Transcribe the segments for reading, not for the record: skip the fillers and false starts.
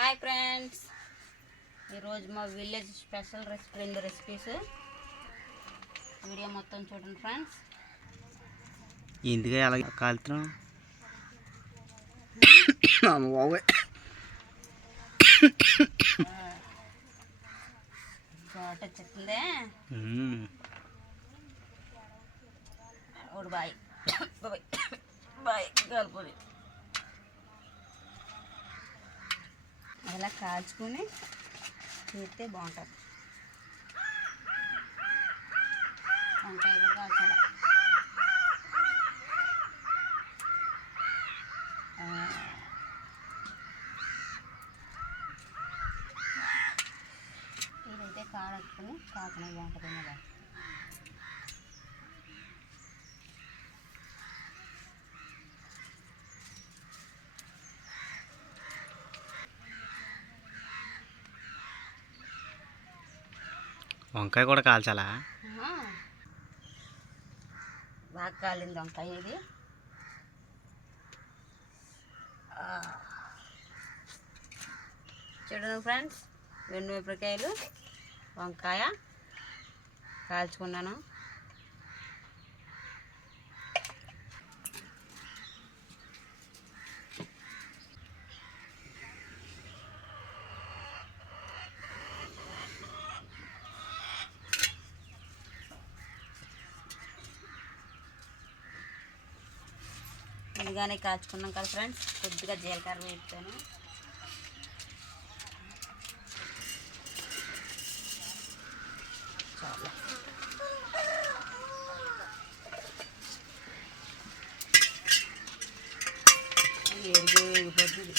Hi friends, ఈరోజు మా village special రెండు రెసిపీస్ వీడియో మొత్తం చూడండి ఫ్రెండ్స్. ఎందుకు అలా కాలుతున్నావు? చోట చెప్తుందే ఒకటి బాయ్ బాయ్ బాయ్ కలుపుని అలా కాల్చుకొని తీస్తే బాగుంటుంది. వంకాయ కూడా కాల్చాలి. ఇదైతే కాడట్టుకుని కాకనే బాగుంటుంది కదా. వంకాయ కూడా కాల్చాలా? బాగా కాలింది వంకాయ. ఇది చూడండి ఫ్రెండ్స్, మిరపకాయలు వంకాయ కాల్చుకున్నాను. ముందుగానే కాల్చుకున్నాం కదా ఫ్రెండ్స్. కొద్దిగా జీలకర్ర వేస్తాను. చాలా వేగిపోతుంది.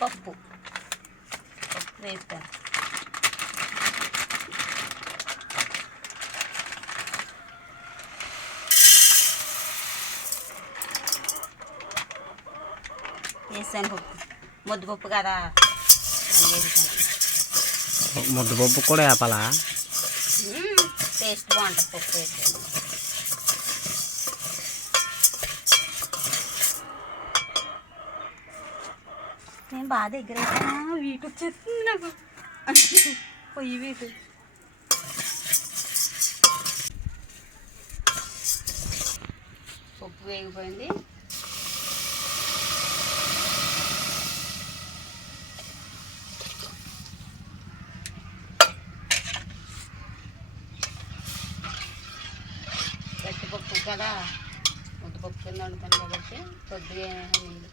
పప్పు వేస్తాను. వేసాను పప్పు, ముద్దపప్పు కదా. ముద్దపప్పు కూడా వేపాలా? టేస్ట్ బాగుంటుంది పప్పు వేసాను. నేను బాగా దగ్గర వీటి వచ్చేస్తుంది నాకు. పొయ్యి వీటు పప్పు వేగిపోయింది. గట్టిపప్పు కదా, ముద్దపప్పు కింద వండుతాను కాబట్టి కొద్దిగా నీళ్ళు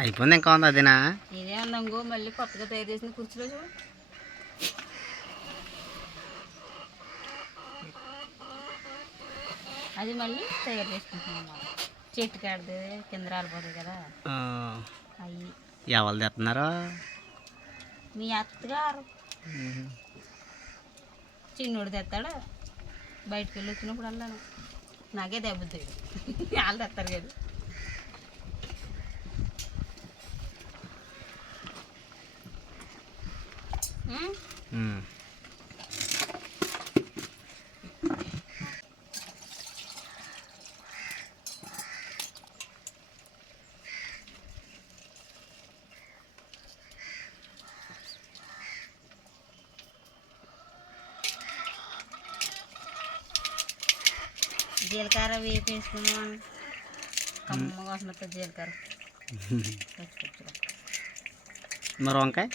అయిపోయింది. ఇంకా ఉంది అదేనా? ఇదే అందంగో మళ్ళీ కొత్తగా తయారు చేసిన కుర్చీలో చూడు. అది మళ్ళీ తయారు చేసుకుంటున్నాం అన్నమాట. చెట్టు కాడితే కింద రాలిపోతుంది కదా. అవి ఎవరు తెస్తున్నారు? మీ అత్తగారు. చిన్నోడు తెస్తాడు. బయటకు వెళ్ళి వచ్చినప్పుడు అల్లాను నాకే దెబ్బతాడు. వాళ్ళు తెస్తారు కదా. జీలకర్ర వేపేసుకున్నాం. కమ్మగా వస్తుంది జీలకర్ర. మరి వంకాయ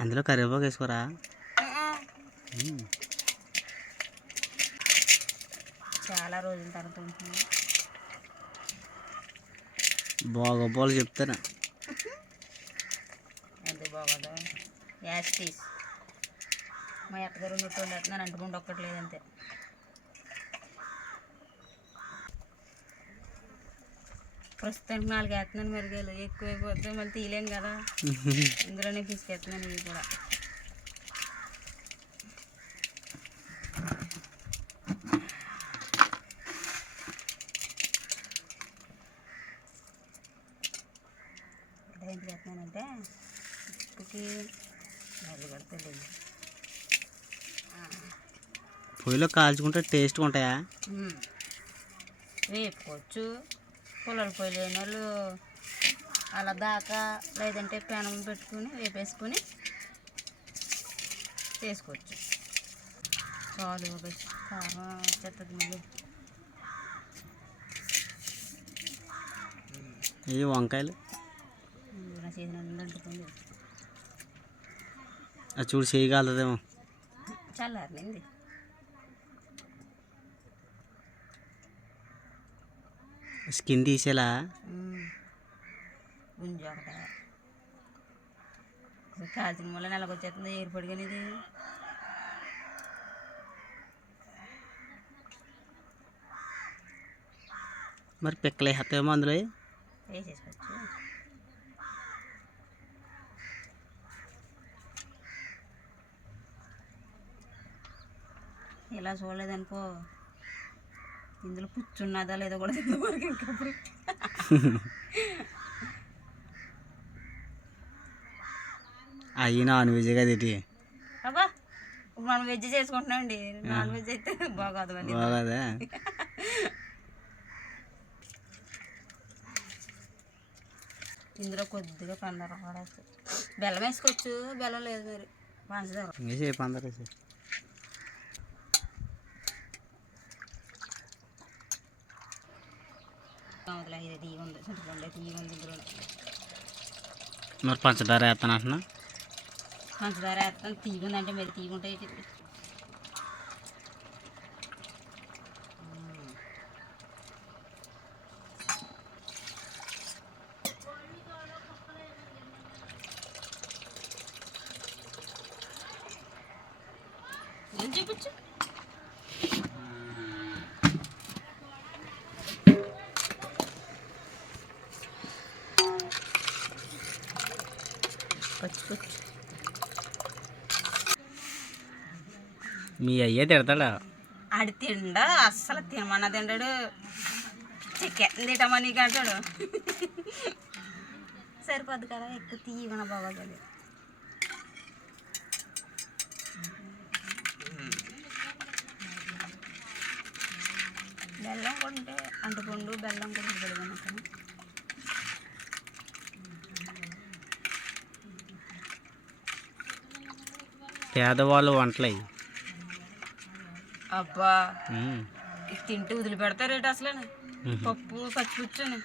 అందులో కరివేపాకు వేసుకోరా? చాలా రోజుల తర్వాత ఉంటుంది. బాగోపోలు చెప్తాను. ఎంత బాగోదా? యాస్టీస్ మా అత్తగారు ఉన్నట్టు వండుతున్నాను. అంటుకుంటూ ఒక్కట్లేదు అంతే. ప్రస్తుతానికి 4 వేస్తున్నాను మిరగాయలు. ఎక్కువైపోతే మళ్ళీ తీయలేను కదా, ఇందులోనే పిసికేస్తున్నాను ఇవి కూడా. ఎందుకు వేస్తున్నానంటే ఉప్పుకి మళ్ళీ కడతలేదు. పొయ్యిలో కాల్చుకుంటే టేస్ట్గా ఉంటాయా? వేపుకోవచ్చు. పొలాల పొయ్యి లేని వాళ్ళు అలా దాకా, లేదంటే పెనం పెట్టుకుని వేపేసుకుని చేసుకోవచ్చు. చాలు కారం వచ్చేస్తుంది మళ్ళీ. ఇవి వంకాయలు నా చేసిన అంటుకుంది. అది చూడు చేయగలదేమో. చల్లారింది. స్కిన్ తీసేలా గుంజు ఒకట కాల్చిన వల్ల నెలకొచ్చేస్తుంది ఏర్పడిగానే. ఇది మరి పిక్కలు వేసేస్తామో అందులో వేసేసుకోవచ్చు. ఇలా చూడలేదనుకో, ఇందులో పుచ్చున్నదా లేదో కూడా తెలియదు మనకి. ఇంకప్పుడు అవి నాన్ వెజ్ కదా ఇది. అబ్బా మనం వెజ్ చేసుకుంటున్నామండి, నాన్ వెజ్ అయితే బాగోదు. బాగోదా? ఇందులో కొద్దిగా పందర కూడా బెల్లం వేసుకోవచ్చు. బెల్లం లేదు మరి పంచదార. ఇంకా సేపు అందరూ ఇది తీగ ఉంది, చింతపండు తీగ ఉంది ఇందులో. మరి పంచదార వేస్తాను అంటున్నా. పంచదార వేస్తాను. తీగ ఉందంటే మరి తీగ ఉంటాయి. ఏం చూపించు. మీ అయ్యే తిడతాడా? ఆడి తిండా అస్సలు తినమన్నా తింటాడు. చికెన్ తింటామా నీకు అంటాడు. సరిపోద్దు కదా, ఎక్కువ తీయమన బాగోదు. బెల్లం కూడా ఉంటే అంటుపండు బెల్లం కూడా పెడదాం. పేదవాళ్ళు వంటలవి. అబ్బా తింటూ వదిలిపెడతారేటి అసలు. పప్పు పచ్చిపుచ్చని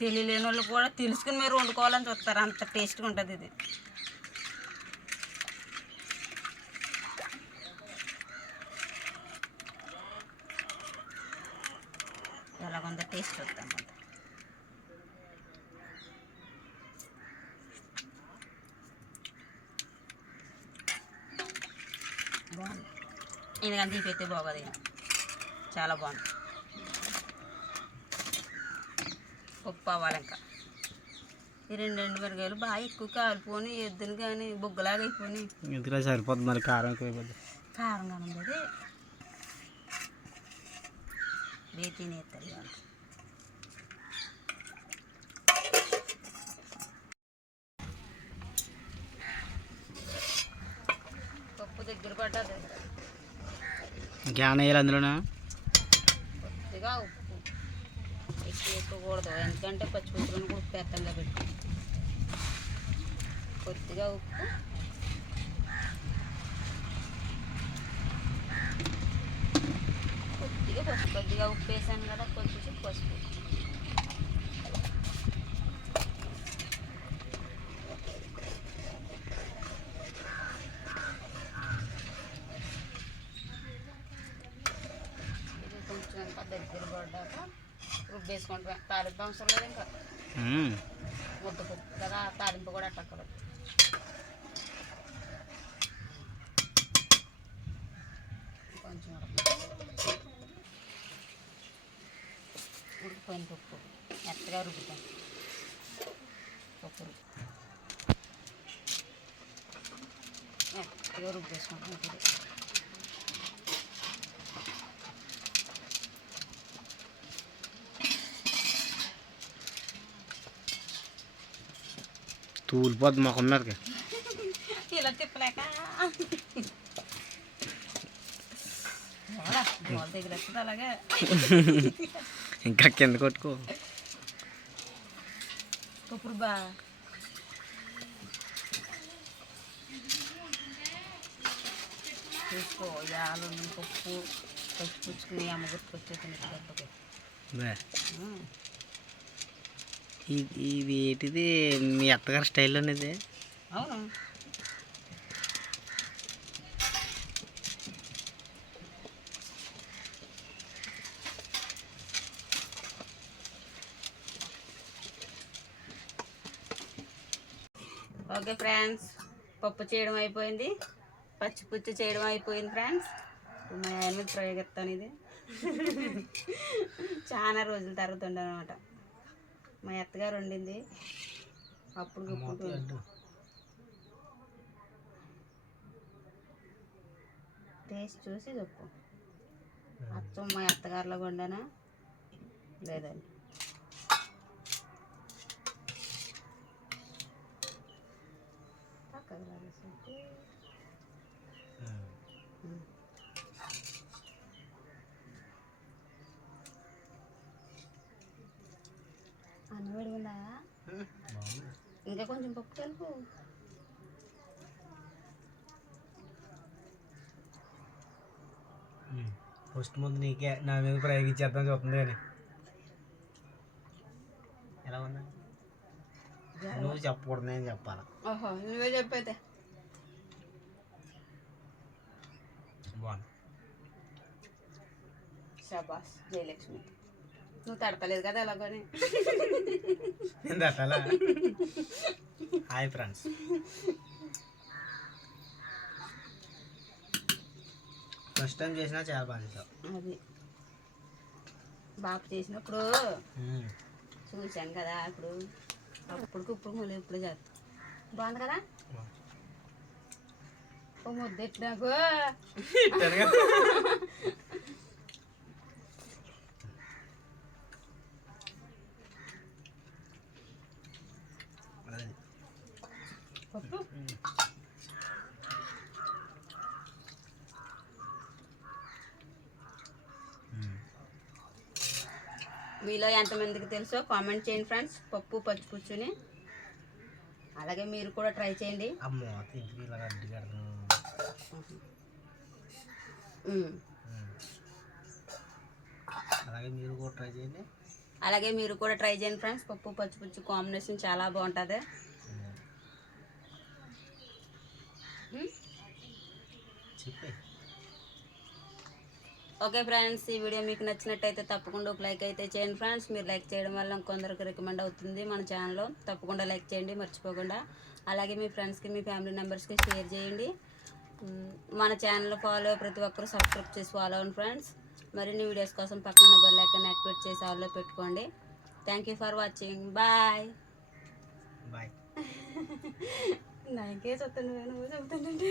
తెలియలేని వాళ్ళు కూడా తెలుసుకుని మీరు వండుకోవాలని చూస్తారు. అంత టేస్ట్గా ఉంటుంది ఇది. ఎలాగుందో టేస్ట్ చూద్దాం. బాగుంది. ఎందుకంటే తీపైతే బాగోదు. చాలా బాగుంది. పప్పు అవ్వాలి ఇంకా. ఈ రెండు మిరగాయలు బాగా ఎక్కువ కాలిపోని ఎద్దులు కానీ బొగ్గులాగా అయిపోయి. ఇందులో సరిపోతుంది మరి కారం అయిపోతుంది. కారంగా ఉంది. రే తినేస్తారు. పప్పు దగ్గర పడ్డది. ఇంకేమైనా వేయాలి అందులోనా? కొద్దిగా ఉప్పు ఎక్కువ వేసుకోకూడదు, ఎందుకంటే పచ్చిపుచ్చులను కూడా ఉప్పు వేస్తాం కాబట్టి. కొద్దిగా ఉప్పు, కొద్దిగా పసుపు. కొద్దిగా ఉప్పు వేసాను కదా, కొంచెం పసుపు. ఇది కొంచెం ఇంకా దగ్గర పడ్డాక రుబ్బేసుకుంటా. తాలింపు అవసరం లేదు ఇంకా. ముద్ద కదా, తాలింపు కూడా అట్టక్కలేదు. కొంచెం ఉడికిపోయిన పప్పు మెత్తగా రుబ్బుతాను పప్పు మెత్తగా రుబ్బేసుకుంటాం ఇప్పుడు. తూలిపోద్ది మొఖం మీదకి. ఇలా తిప్పలేక వాళ్ళ దగ్గర వస్తుంది అలాగే. ఇంకా కింద కొట్టుకో. ఇప్పుడు బా చూసుకో యాలు పప్పు పుచ్చుకుని అమ్మ గుర్తుకొచ్చేసింది దెబ్బకి. బా ఇది ఏంటిది మీ అత్తగారి స్టైల్లోనేది? అవును. ఓకే ఫ్రెండ్స్, పప్పు చేయడం అయిపోయింది, పచ్చిపుచ్చి చేయడం అయిపోయింది ఫ్రెండ్స్. మా ఆయన మీద ప్రయోగిస్తాను. ఇది చాలా రోజుల తర్వాత ఉండనమాట. మా అత్తగారు వండింది అప్పుడు టేస్ట్ చూసి చెప్పు. అచ్చం మా అత్తగారిలో వండానా లేదండి. అన్నం వేడిగుందా? ఇంకా కొంచెం పప్పు కలుపు. ఫస్ట్ ముందు నీకే నా మీద ప్రయోగించేద్దాం చూస్తుంది కానీ ఎలా ఉన్నా నువ్వు చెప్పకూడదు, నేను చెప్పాలా? ఓహో, నువ్వే చెప్పైతే. బాగుంది. షాబాస్ జయలక్ష్మి, నువ్వు తడతలేదు కదా ఎలాగని. నేను తట్టాలా? హాయ్ ఫ్రెండ్స్, ఫస్ట్ టైం చేసినా చాలా బాగా చేసావు. అది బాపు చేసినప్పుడు చూశాను కదా, ఇప్పుడు మళ్ళీ ఇప్పుడు చేస్తా. బాగుంది కదా? ఓ ముద్దెట్టు నాకు. పప్పు మీలో ఎంతమందికి తెలుసో కామెంట్ చేయండి ఫ్రెండ్స్. పప్పు పచ్చిపుచ్చుని అలాగే మీరు కూడా ట్రై చేయండి. అలాగే మీరు కూడా ట్రై చేయండి ఫ్రెండ్స్. పప్పు పచ్చిపుచ్చు కాంబినేషన్ చాలా బాగుంటుంది. ఓకే ఫ్రెండ్స్, ఈ వీడియో మీకు నచ్చినట్టయితే తప్పకుండా ఒక లైక్ అయితే చేయండి ఫ్రెండ్స్. మీరు లైక్ చేయడం వల్ల కొందరికి రికమెండ్ అవుతుంది మన ఛానల్లో. తప్పకుండా లైక్ చేయండి మర్చిపోకుండా. అలాగే మీ ఫ్రెండ్స్కి, మీ ఫ్యామిలీ మెంబర్స్కి షేర్ చేయండి. మన ఛానల్ ఫాలో ప్రతి ఒక్కరు సబ్స్క్రైబ్ చేసి ఫాలో అవ్వండి ఫ్రెండ్స్. మరిన్ని వీడియోస్ కోసం పక్కన బెల్ ఐకాన్ యాక్టివేట్ చేసి ఆల్లో పెట్టుకోండి. Thank you for watching. Bye bye. నాకే చెప్తాను, నువ్వు చెప్తానంటే.